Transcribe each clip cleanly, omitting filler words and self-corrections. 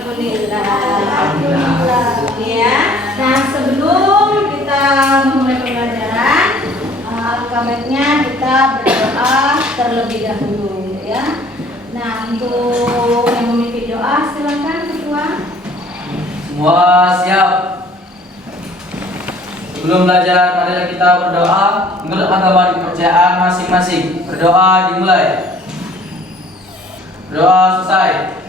Alhamdulillah. Ya. Nah, sebelum kita memulai pembelajaran, alangkah baiknya kita berdoa terlebih dahulu, ya. Nah, untuk yang memimpin doa silakan ketua. Semua siap. Sebelum belajar, marilah kita berdoa menurut agama kepercayaan masing-masing. Berdoa dimulai. Berdoa selesai.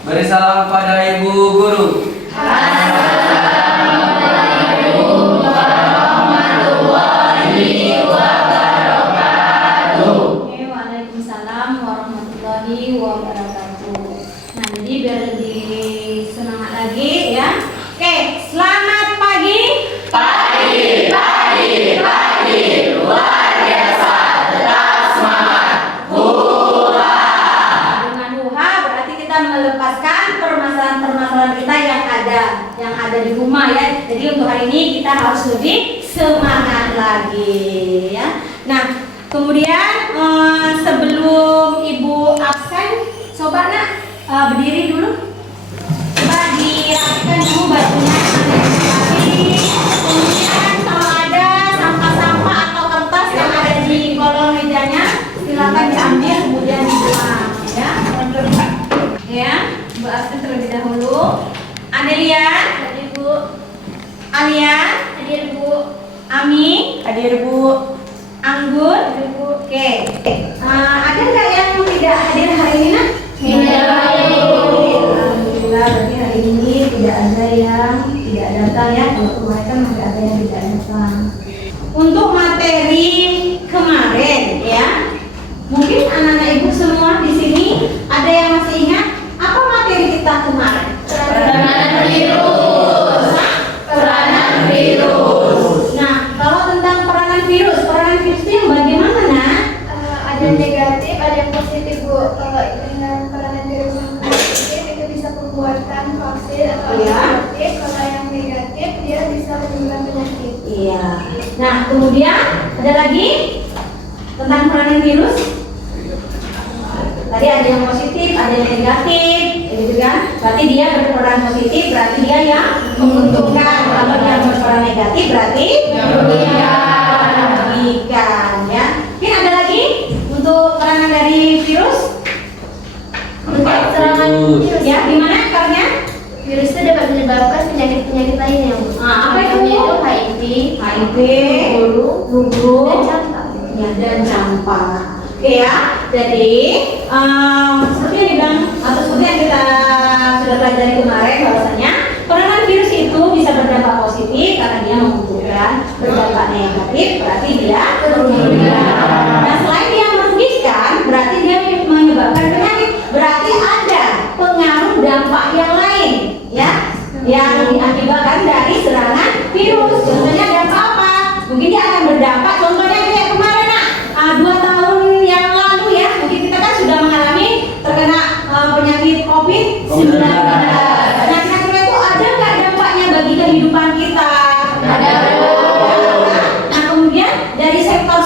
Beri salam kepada Ibu Guru. Assalamualaikum warahmatullahi wabarakatuh. Waalaikumsalam warahmatullahi wabarakatuh. Nah, jadi biar lebih semangat lagi, ya. Oke, selamat pagi. Pagi, luar biasa, tetap semangat. Dengan huha berarti kita melepaskan permasalahan-permasalahan kita yang ada di rumah, ya. Jadi untuk hari ini kita harus lebih semangat lagi, ya. Nah, kemudian sebelum Ibu absen, coba nak berdiri dulu. Coba dirapikan dulu bajunya. Kemudian kalau ada sampah-sampah atau kertas yang ada di kolong mejanya, silakan diambil kemudian dibuang, ya. Ya, Bu absen terlebih dahulu. Adelian, hadir Bu. Alian, hadir Bu. Ami, hadir Bu. Anggun, hadir Bu. Oke. Ada nggak yang tidak hadir hari ini, nak? Alhamdulillah, berarti hari ini tidak ada yang tidak datang, ya. Kalau kemarin kan masih ada yang tidak datang. Untuk materi kemarin, ya, mungkin anak-anak ibu semua di sini ada yang masih ingat apa materi kita kemarin? Peranan virus. Nah, kalau tentang peranan virus itu yang bagaimana, nak? Ada yang negatif, ada yang positif, Bu. Kalau dengan peranan virus yang positif itu bisa pembuatan vaksin atau Iya. antibiotik. Kalau yang negatif dia bisa menyebabkan penyakit. Iya. Nah, kemudian ada lagi tentang peranan virus. Tadi ada yang positif, ada yang negatif, gitu kan? Berarti dia berperan positif, berarti dia yang menguntungkan. Kalau dia berperan negatif, berarti merugikan, ya. Mungkin ada lagi untuk peranan dari virus? Untuk serangan virus, Ya, gimana karena? virus itu dapat menyebabkan penyakit-penyakit lainnya, Bu. Apa itu? Contohnya HIV, flu, flu, dan campak. ya, dan campak. Oke, ya. Jadi seperti yang dibilang atau seperti yang kita sudah pelajari kemarin, bahwasanya peranan virus itu bisa berdampak positif karena dia menguntungkan, berdampak negatif berarti dia merugikan. Nah, selain dia merugikan, berarti dia menyebabkan penyakit. Berarti ada pengaruh dampak yang lain, ya, yang diakibatkan dari serangan virus. Contohnya dampak apa? Mungkin dia akan berdampak. Contohnya kayak kemarin, nak, 2 tahun yang lalu, ya, mungkin kita kan sudah mengalami terkena penyakit COVID-19. Nah, kira-kira itu ada nggak dampaknya bagi kehidupan kita? Ada. Nah, kemudian dari sektor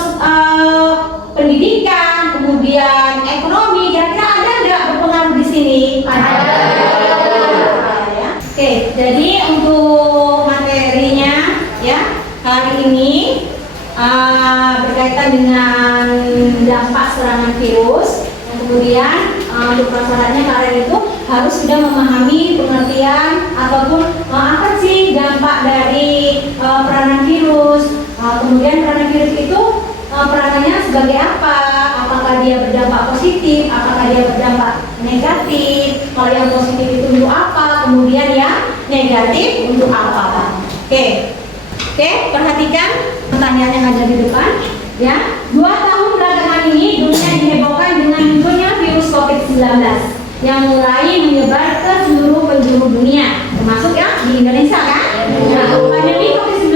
pendidikan, kemudian ekonomi, kira-kira ada nggak berpengaruh di sini? Ada. Ya. Oke, jadi untuk materinya, ya, hari ini berkaitan dengan dampak serangan virus. Kemudian untuk prasyaratnya kalian itu harus sudah memahami pengertian ataupun apa sih dampak dari peranan virus. Kemudian peranan virus itu peranannya sebagai apa? Apakah dia berdampak positif? Apakah dia berdampak negatif? Kalau yang positif itu untuk apa? Kemudian yang negatif untuk apa? Oke, perhatikan pertanyaan yang ada di depan, ya. 2 tahun belakangan ini dunia dihebohkan dengan munculnya virus COVID-19 yang mulai menyebar ke seluruh penjuru dunia, termasuk ya di Indonesia, kan? Nah, pandemi COVID-19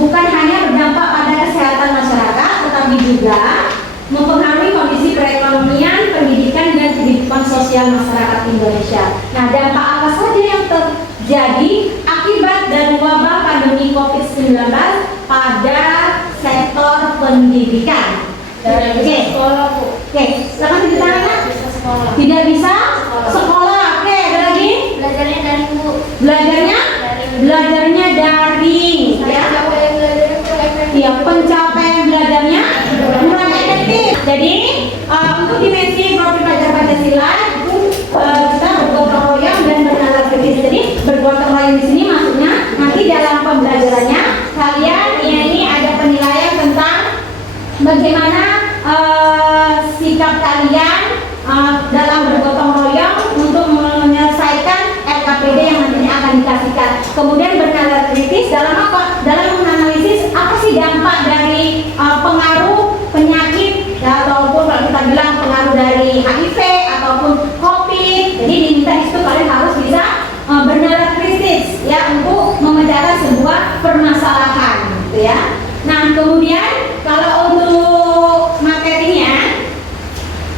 bukan hanya berdampak pada kesehatan masyarakat, tetapi juga mempengaruhi kondisi perekonomian, pendidikan, dan kehidupan sosial masyarakat Indonesia. Nah, dampak apa saja yang terjadi akibat dari wabah pandemi COVID-19 pada sektor pendidikan? Oke, silakan ditanyakan. Tidak bisa sekolah. Oke, bagaimana sikap kalian dalam bergotong royong untuk menyelesaikan LKPD yang nantinya akan dikasihkan. Kemudian bernada kritis dalam apa? Dalam menganalisis apa sih dampak dari pengaruh penyakit, ya, ataupun kalau kita bilang pengaruh dari HIV ataupun COVID. Jadi diminta itu kalian harus bisa bernada kritis, ya, untuk memecahkan sebuah permasalahan, gitu ya. Nah, kemudian kalau untuk materinya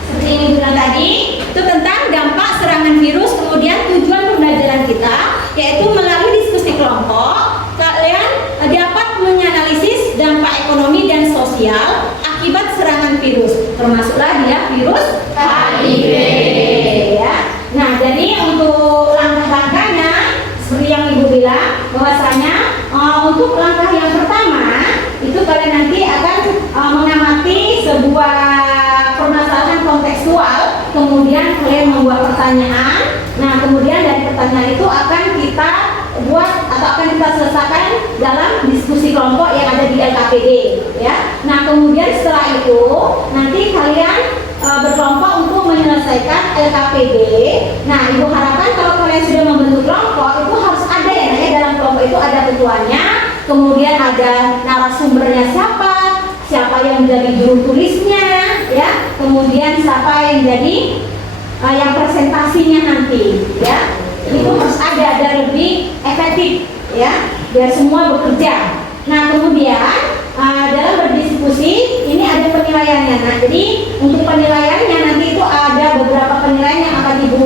seperti yang bilang tadi, itu tentang dampak serangan virus, kemudian tujuan pembelajaran kita yaitu melalui diskusi kelompok kalian dapat menganalisis dampak ekonomi dan sosial akibat serangan virus, termasuklah dia virus HIV, ya. Nah, jadi untuk langkah-langkahnya seperti yang Ibu bilang bahwasanya untuk langkah yang pertama itu kalian nanti akan mengamati sebuah permasalahan kontekstual, kemudian kalian membuat pertanyaan. Nah, kemudian dari pertanyaan itu akan kita buat atau akan kita selesaikan dalam diskusi kelompok yang ada di LKPD, ya. Nah, kemudian setelah itu nanti kalian berkelompok untuk menyelesaikan LKPD. Nah, Ibu harapkan kalau kalian sudah membentuk kelompok itu harus ada ya, dalam kelompok itu ada ketuanya, kemudian ada narasumbernya siapa yang menjadi juru tulisnya, ya, kemudian siapa yang jadi yang presentasinya nanti, ya. Itu harus ada agar lebih efektif, ya, biar semua bekerja. Nah, kemudian dalam berdiskusi ini ada penilaiannya. Nah, jadi untuk penilaiannya nanti itu ada beberapa penilaian yang akan Ibu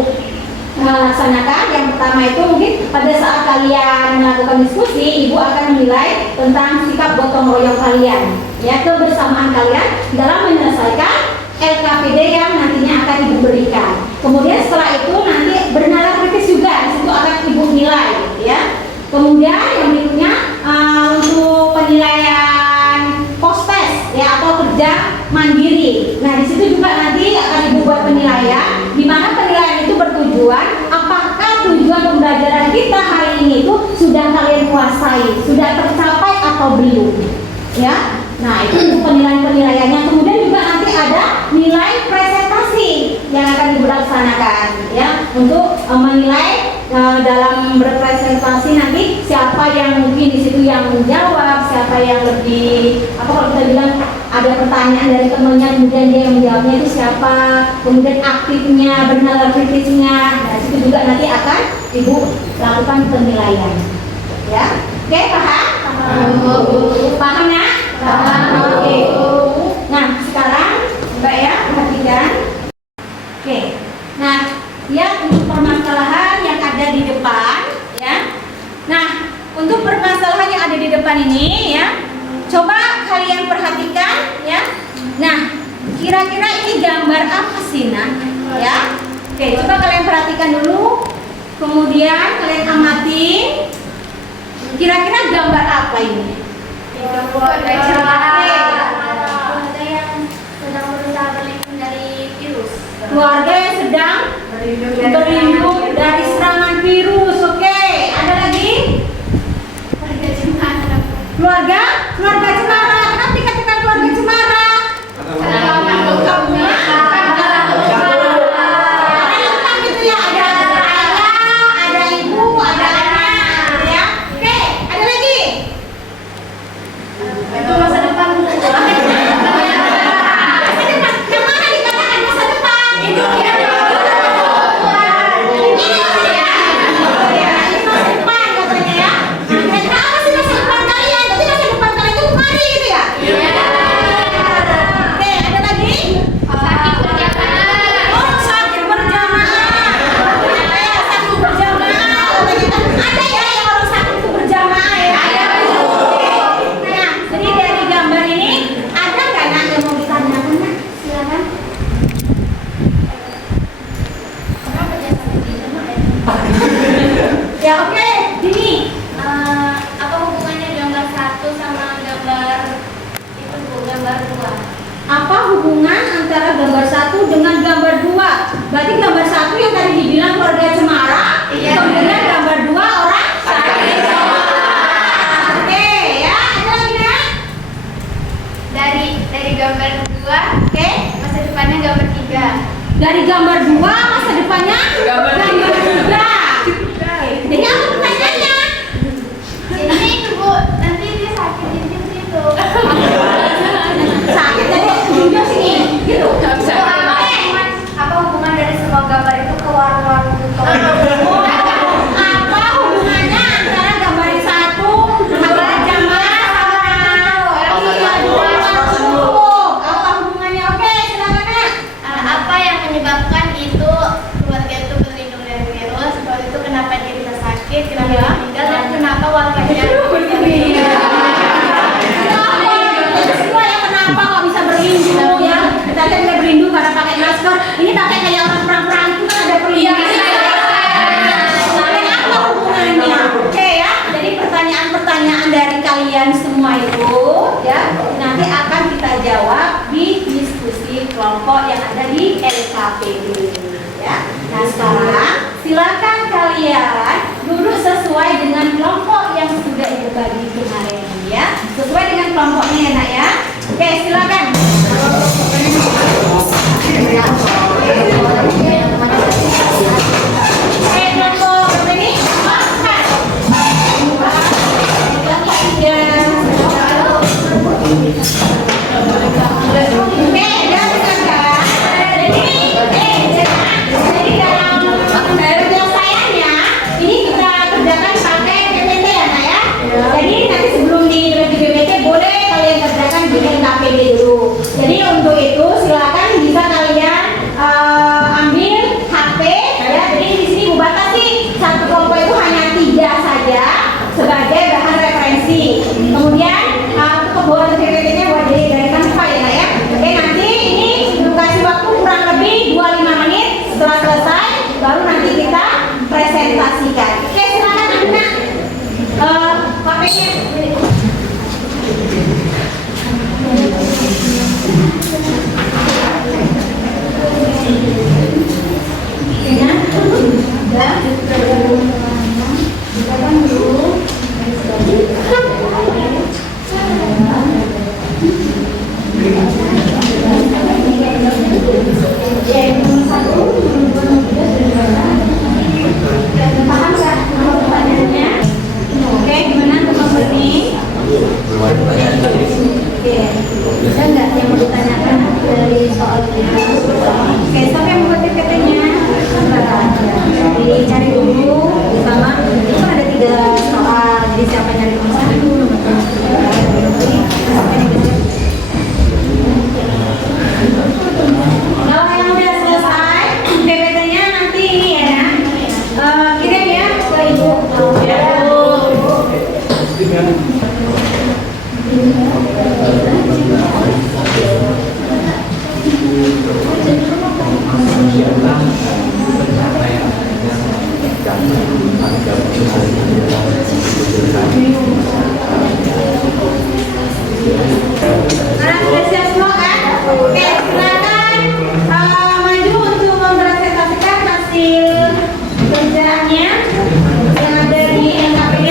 laksanakan. Yang pertama itu mungkin pada saat kalian melakukan diskusi, Ibu akan menilai tentang sikap gotong royong kalian, ya, kebersamaan kalian dalam menyelesaikan LKPD yang nantinya akan Ibu berikan. Kemudian setelah itu nanti bernada kritis juga, di situ akan Ibu nilai, ya. Kemudian yang berikutnya untuk penilaian post test, ya, atau kerja mandiri. Nah, di situ juga nanti akan Ibu buat penilaian, di mana penilaian itu bertujuan apakah tujuan pembelajaran kita hari ini itu sudah kalian kuasai, sudah tercapai atau belum, ya. Nah, itu penilaian-penilaiannya. Kemudian juga nanti ada nilai presentasi yang akan dilaksanakan, ya, untuk menilai dalam berpresentasi nanti siapa yang mungkin di situ yang menjawab, siapa yang lebih kalau kita bilang ada pertanyaan dari temannya kemudian dia yang menjawabnya itu siapa, kemudian aktifnya, bernada kritisnya. Nah, situ juga nanti akan Ibu lakukan penilaian, ya. Oke, paham? Paham ya? Oke. Nah, sekarang Mbak ya perhatikan. Oke. Nah, ya, untuk permasalahan yang ada di depan, ya. Nah, untuk permasalahan yang ada di depan ini, ya, coba kalian perhatikan, ya. Nah, kira-kira ini gambar apa sih, Nah? Ya. Oke, coba kalian perhatikan dulu. Kemudian kalian amati. Kira-kira gambar apa ini? Keluarga yang sedang berusaha berlindung dari virus. Keluarga yang sedang berlindung dari serangan virus. Oke, ada lagi? Keluarga cemara. Kenapa dikatakan keluarga cemara? Ada ibu, ada anak, ya. Oke, ada lagi? Itu masa depan. Yang mana dikatakan masa depan? Itu ya. Ya, oke, gini. Apa hubungannya gambar 1 sama gambar itu Bu, gambar 2? Apa hubungan antara gambar 1 dengan gambar 2? Berarti gambar 1 yang tadi dibilang keluarga cemara, Iya. kemudian gambar 2 orang sakit. Oke, ya, ada lagi ya? Dari gambar Oh, apa hubungannya antara gambar satu sama jamaah apa hubungannya? Oke, silakan Kak. Apa yang menyebabkan itu keluarga itu berlindung dari virus? Waktu itu kenapa dia bisa sakit, kenapa dia meninggal, dan kenapa warganya Semua ya kenapa kok bisa berlindung ya? Kita kan tidak berlindung karena pakai masker. Ini pakai kayak orang perang-perang itu kan ada perlindungan. Apa hubungannya? Oke ya. Jadi pertanyaan-pertanyaan dari kalian semua itu ya nanti akan kita jawab di diskusi kelompok yang ada di LKPD ya. Nah sekarang silakan kalian duduk sesuai dengan kelompok yang sudah ibu bagi kemarin ya. Sesuai dengan kelompoknya ya nak ya. Oke silakan. Kelompok ini makan. Jadi dalam penyelesaiannya ini kita kerjakan pakai PPT ya nak ya. Jadi nanti sebelum di PPT boleh kalian kerjakan di LKPD dulu. Jadi untuk itu silakan bisa kalian ambil HP ya. Jadi di sini Bu batasi satu kelompok itu hanya 3 saja sebagai bahan referensi. Kemudian untuk buat PPT-nya buat dari Canva ya nak ya. Oke nanti ini kasih waktu kurang lebih 25 menit. Setelah selesai baru nanti kita presentasikan. Oke silakan anak. HP-nya. Paham nggak nomor pertanyaannya? Oke, gimana teman-teman ini? Oke, bisa nggak yang mau ditanyakan dari soal ini? Oke, siapa yang membuat PPT-nya? Jadi cari dulu sama itu kan ada 3 soal. Jadi siapa yang nyari nomor 1, nomor 2. Kalau yang udah selesai PPT-nya nanti ini ya, kirim ya ke ibu. Nah, sudah siap semua kan? Oke, silakan maju untuk mempresentasikan hasil kerjaannya yang ada di LKPD.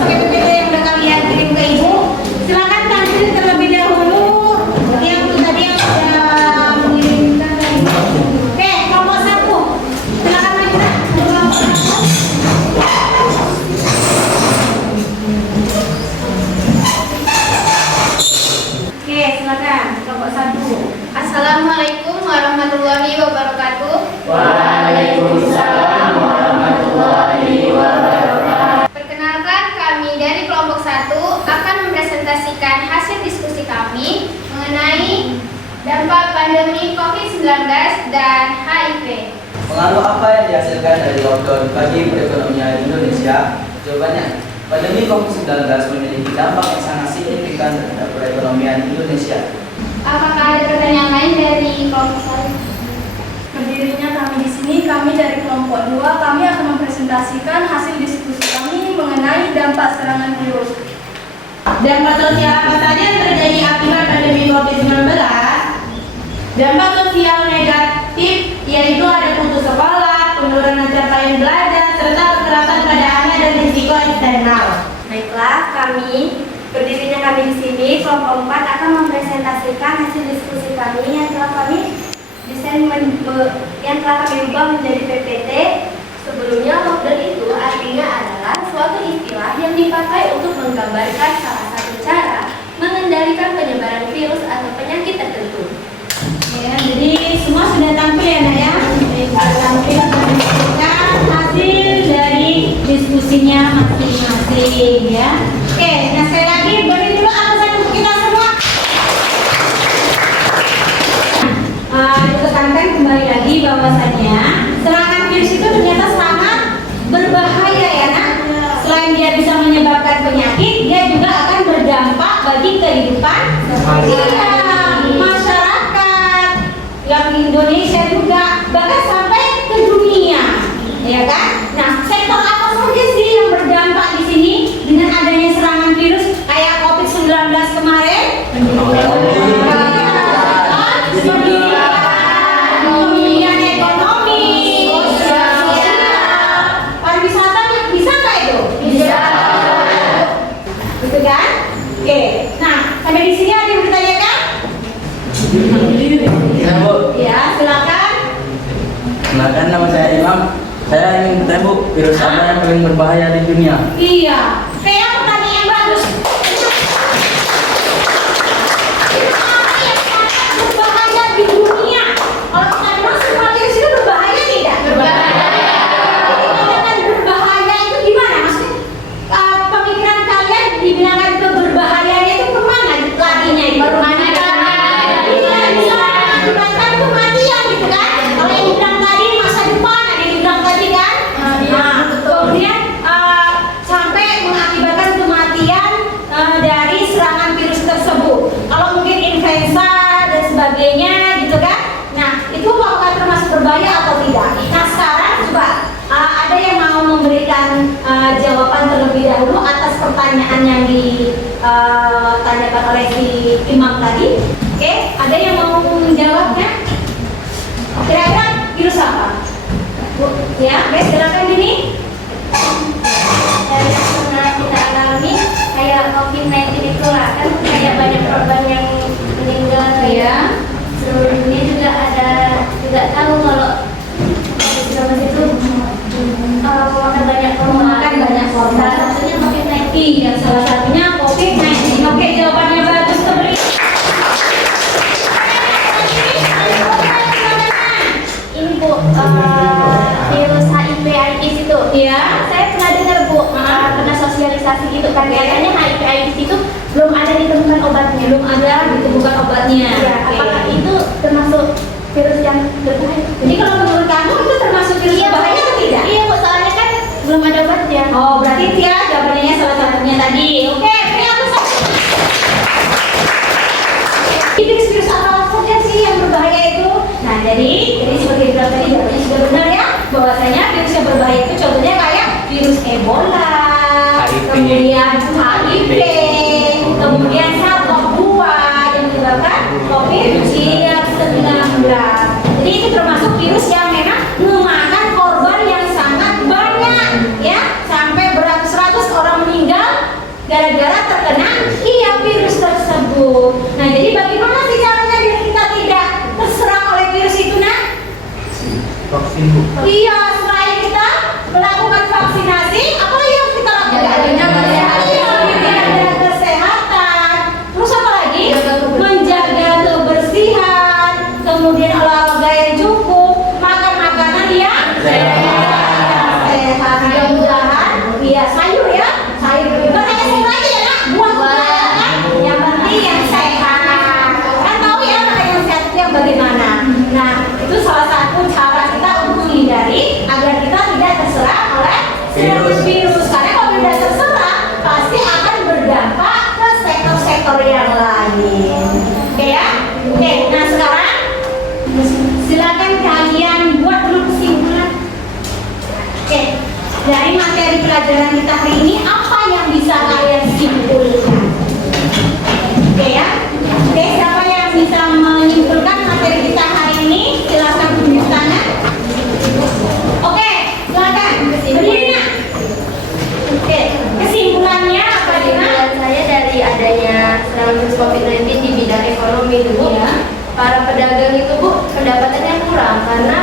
Pakai PPT yang udah kalian kirim ke ibu. Silakan tampil terlebih dahulu yang tadi yang sudah mengirimkan ke ibu. Oke, kelompok 1. Silakan maju Kak. Kelompok 1. Oke, silakan kelompok 1. Assalamualaikum warahmatullahi wabarakatuh. Waalaikumsalam warahmatullahi wabarakatuh. Perkenalkan, kami dari kelompok 1 akan mempresentasikan hasil diskusi kami mengenai dampak pandemi COVID-19 dan HIV. Pengaruh apa yang dihasilkan dari lockdown bagi perekonomian Indonesia? Jawabannya, pandemi COVID-19 memiliki dampak yang sangat signifikan terhadap perekonomian Indonesia. Apakah ada pertanyaan lain dari kelompok lain? Berdirinya kami di sini, kami dari kelompok 2, kami akan mempresentasikan hasil diskusi kami mengenai dampak serangan virus. Dampak sosial apa saja yang terjadi akibat pandemi COVID-19? Dampak sosial negatif yaitu ada putus sekolah, penurunan capaian belajar, serta kekerasan pada anak dan risiko eksternal. Baiklah, berdirinya kami di sini, kelompok 4 akan mempresentasikan hasil diskusi kami yang telah kami desain yang telah kami ubah menjadi PPT. Sebelumnya, lockdown itu artinya adalah suatu istilah yang dipakai untuk menggambarkan salah satu cara mengendalikan penyebaran virus atau penyakit tertentu. Ya, jadi semua sudah tampil ya nak ya? Sudah tampil. ya. Oke, nah sekali lagi beri dulu alasan untuk kita semua. Ditekankan kembali lagi bahwasannya serangan virus itu ternyata sangat berbahaya ya nak. Selain dia bisa menyebabkan penyakit, dia juga akan berdampak bagi kehidupan masyarakat yang Indonesia juga, bahkan sampai ke dunia, ya kan? Nah, sektor apa saja sih yang berdampak di sini dengan adanya serangan virus kayak COVID-19 kemarin? Kemudian ekonomi, sosial, pariwisata, bisa nggak itu? Bisa. Gitu kan? Oke. Nah, sampai di sini ada yang bertanyakan? Ya Bu. Ya, silakan. Kenalkan, nama saya Imam. Saya ingin bertanya Bu, virus apa yang paling berbahaya di dunia? Iya, kayak pertanyaan yang bagus. Apa yang sangat berbahaya di dunia? Kalau kita bilang semua virus itu berbahaya tidak? Berbahaya. Dikatakan berbahaya itu gimana? Maksudnya pemikiran kalian dibilangkan itu berbahayanya itu kemana larinya itu? Kemana? Iya, bisa mengakibatkan kematian gitu kan? Kalau yang dibilang tadi masa depan, ada yang dibilang tadi kan? Nah, kemudian sampai mengakibatkan kematian dari serangan virus tersebut. Kalau mungkin influenza dan sebagainya gitu kan? Nah, itu apakah termasuk berbahaya atau tidak? Nah, sekarang coba ada yang mau memberikan jawaban terlebih dahulu atas pertanyaan yang ditanyakan oleh si Imam tadi. Oke, ada yang mau menjawabnya? Kira-kira virus apa? Bu, ya, guys, silakan Dini. Dari yang pernah kita alami kayak COVID-19 itu lah, kan kayak banyak korban yang meninggal kayak Iya. seluruh dunia juga juga tahu kalau COVID-19 itu memakan banyak korban. Memakan banyak korban. Salah satunya COVID-19. Iya, salah satunya COVID-19. Oke, jawabannya bagus tuh, Bri. Ini Bu, virus HIV/AIDS itu. Iya. Saya pernah dengar Bu, pernah sosialisasi gitu kan, katanya HIV/AIDS itu belum ada ditemukan obatnya. Belum ada ditemukan obatnya. Iya, Oke. apakah itu termasuk virus yang berbahaya? Jadi kalau menurut kamu itu termasuk virus berbahaya atau tidak? Iya Bu, soalnya kan belum ada obatnya. Oh, berarti itu ya jawabannya salah satunya tadi. Oke, Bri, aku virus apa saja sih yang berbahaya itu? Nah, jadi seperti bilang tadi jawabannya sudah benar ya, bahwasanya virus yang berbahaya itu contohnya kayak virus Ebola, HIV. kemudian HIV, kemudian SARS-CoV-2 yang menyebabkan COVID-19. Jadi itu termasuk virus yang memang memakan korban yang sangat banyak, ya, sampai beratus-ratus orang meninggal gara-gara terkena virus tersebut. Nah, jadi bagaimana sih caranya biar kita tidak terserang oleh virus itu, nak? Vaksin Bu. Iya, selain kita melakukan vaksinasi, apa lagi yang kita lakukan? Iya, menjaga kesehatan. Terus apa lagi? Menjaga kebersihan, kemudian olahraga yang cukup, makan makanan yang sehat. Mudah-mudahan, iya sayur ya, sayur. Bukan hanya sayur aja ya, nak. Buah-buahan kan? Yang penting yang sehat. Kan tahu ya mana yang sehat itu yang bagaimana. Nah, itu salah satu cara kita untuk menghindari agar kita tidak terserang oleh virus. Karena kalau tidak terserang, pasti akan berdampak ke sektor-sektor yang lain. Oke ya? Oke, nah sekarang silakan kalian buat dulu kesimpulan. Oke, dari materi pelajaran kita hari ini apa yang bisa kalian simpulkan? Oke ya? Oke, siapa yang bisa menyimpulkan materi kita hari ini? Silakan tunjuk tangan. Oke, silakan. Berdiri nak. Oke, kesimpulannya apa Dina? Kesimpulan saya dari adanya serangan virus COVID-19 di bidang ekonomi itu Bu, Iya. para pedagang itu Bu, pendapatannya kurang karena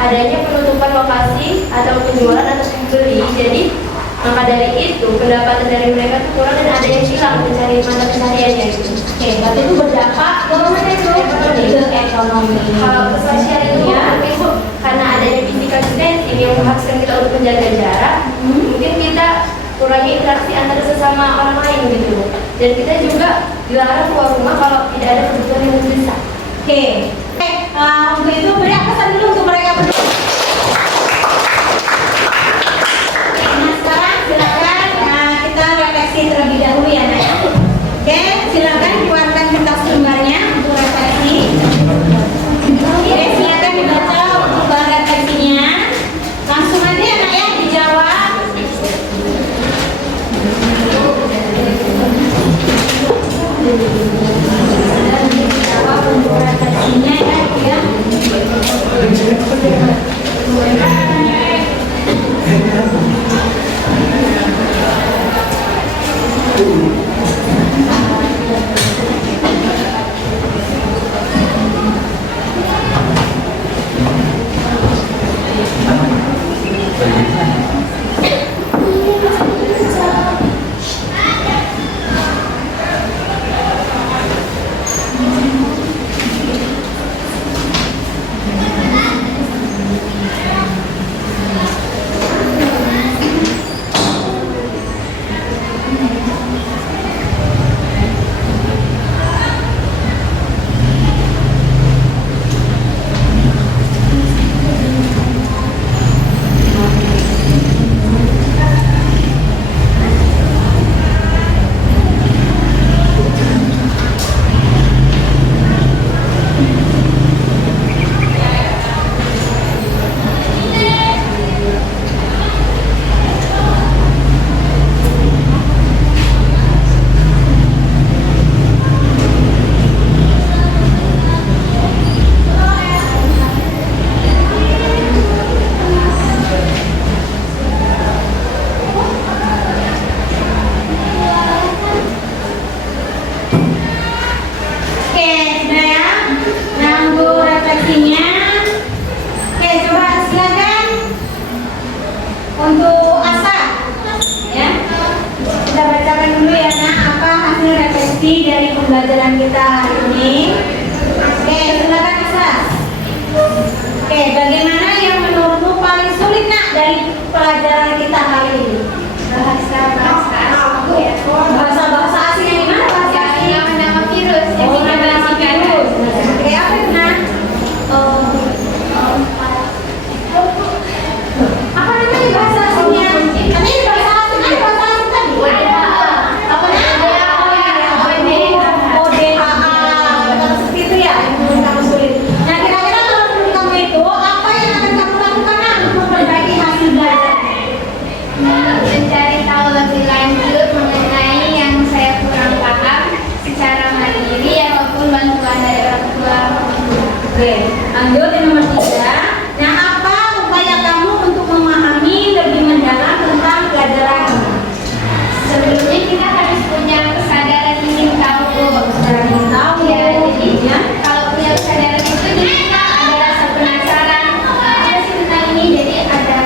adanya penutupan lokasi atau penjualan atau pembeli. Jadi maka dari itu pendapatan dari mereka itu kurang dan ada yang hilang mencari mata pencariannya. Oke, berarti itu berdampak ke ekonomi. Kalau ke sosial itu Ya. mungkin Bu, karena adanya physical distancing yang mengharuskan kita untuk menjaga jarak, mungkin kita kurangi interaksi antara sesama orang lain gitu. Dan kita juga dilarang keluar rumah kalau tidak ada kebutuhan yang mendesak. Oke. Untuk itu beri pesan dulu untuk mereka berdua. Nah sekarang silakan kita refleksi terlebih dahulu ya Nak. Oke, silakan keluarkan kertas lembarnya untuk refleksi. Oke, silakan dibaca untuk bahan refleksinya. Langsung aja ya Nak ya dijawab. Dijawab untuk refleksinya ya. Untuk Asa, ya, kita bacakan dulu ya Nak, apa hasil refleksi dari pembelajaran kita hari ini. Oke, silakan Asa. Oke, bagaimana yang menurutmu paling sulit Nak dari pelajaran kita hari ini? Bahasa asing yang gimana? Bahasa asing Yang nama virus, yang Oh, kita nama belajarkan. virus. Oke, apa itu Nak? Apa namanya bahasa asingnya? Katanya bahasa asing, ada bahasa asing tadi? Apa namanya? ODHA. Kata seperti itu ya, yang menurut kamu sulit. Nah, kira-kira kalau menurut kamu itu, apa yang akan kamu lakukan Nak untuk memperbaiki hasil belajar? Mencari tahu lebih lanjut mengenai yang saya kurang paham secara mandiri ataupun bantuan dari orang tua. Oke, lanjut yang nomor 3. Nah, apa upaya kamu untuk memahami lebih mendalam tentang pelajaran? Sebelumnya kita harus punya kesadaran ingin tahu. Ingin tahu. Ya, jadi Ya. kalau punya kesadaran itu jadi kita ada rasa penasaran apa sih tentang ini, jadi ada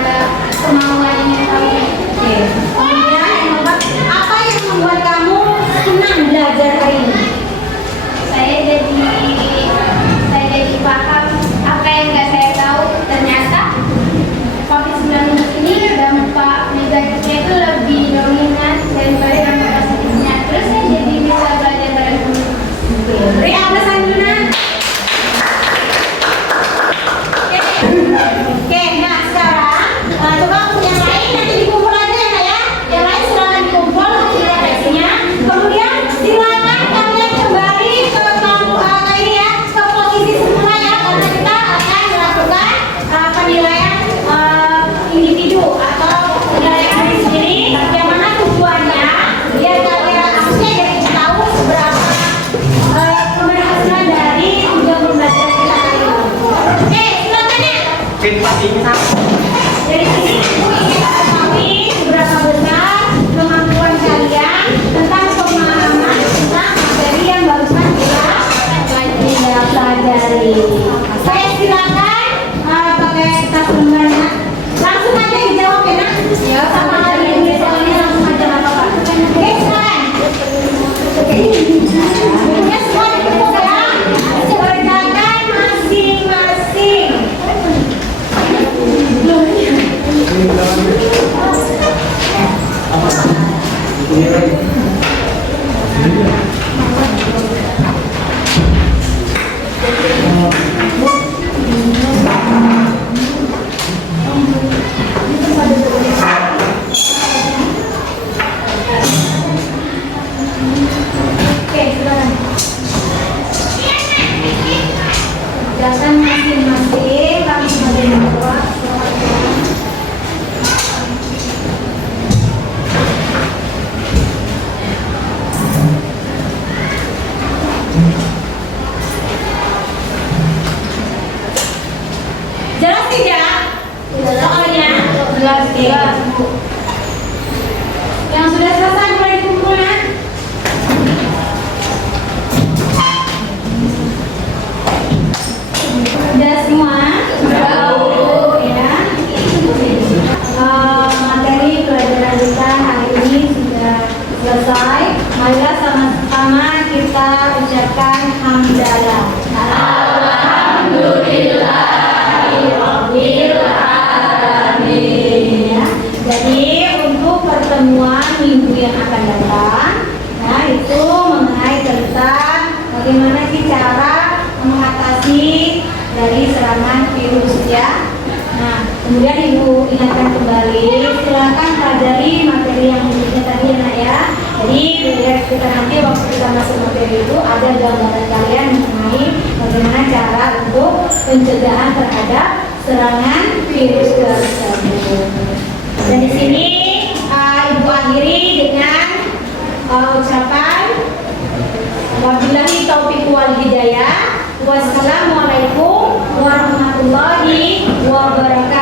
kemauan ingin tahu. Oke. Kemudian yang nomor 4, apa yang membuat kamu senang belajar hari ini? Saya jadi paham apa yang nggak saya tahu. Ternyata COVID-19 ini dampak negatifnya itu lebih dominan daripada dampak positifnya. Terus saya jadi bisa belajar dari dulu. Beri alasan dulu Nak. Oke, nah sekarang coba untuk yang lain nanti dikumpul aja ya Nak ya. Yang lain silakan dikumpul hasil refleksinya. Kemudian silakan kalian kembali ke ini ya, ke posisi semula ya, karena kita akan melakukan penilaian individu atau penilaian diri sendiri, yang mana tujuannya biar kalian harusnya jadi tahu seberapa keberhasilan dari tujuan pembelajaran kita hari ini. Oke, silakan ya. Dari sini ibu ingin mengetahui seberapa besar kemampuan kalian tentang pemahaman tentang materi yang barusan kita pelajari. Saya silakan pakai kertas lembarnya. Langsung aja dijawab ya Nak. Ya, sama hari ini soalnya langsung aja nggak apa-apa. Oke, silakan. Bukunya semua ditutup ya. Kerjakan masing-masing. Belum. Oke. Yang sudah selesai mulai dikumpul ya. Sudah semua? Ya. Materi pelajaran kita hari ini sudah selesai. Marilah sama-sama kita ucapkan hamdalah. Ya. Jadi untuk pertemuan minggu yang akan datang, nah itu mengenai tentang bagaimana sih cara mengatasi dari serangan virus ya. Nah, kemudian Ibu ingatkan kembali, silakan pelajari materi yang berikutnya tadi ya Nak ya. Jadi lihat kita nanti waktu kita masuk materi itu ada gambaran kalian mengenai bagaimana cara untuk pencegahan terhadap serangan virus tersebut. Dan di sini Ibu akhiri dengan ucapan wabillahi taufiq wal hidayah. Wassalamualaikum warahmatullahi wabarakatuh.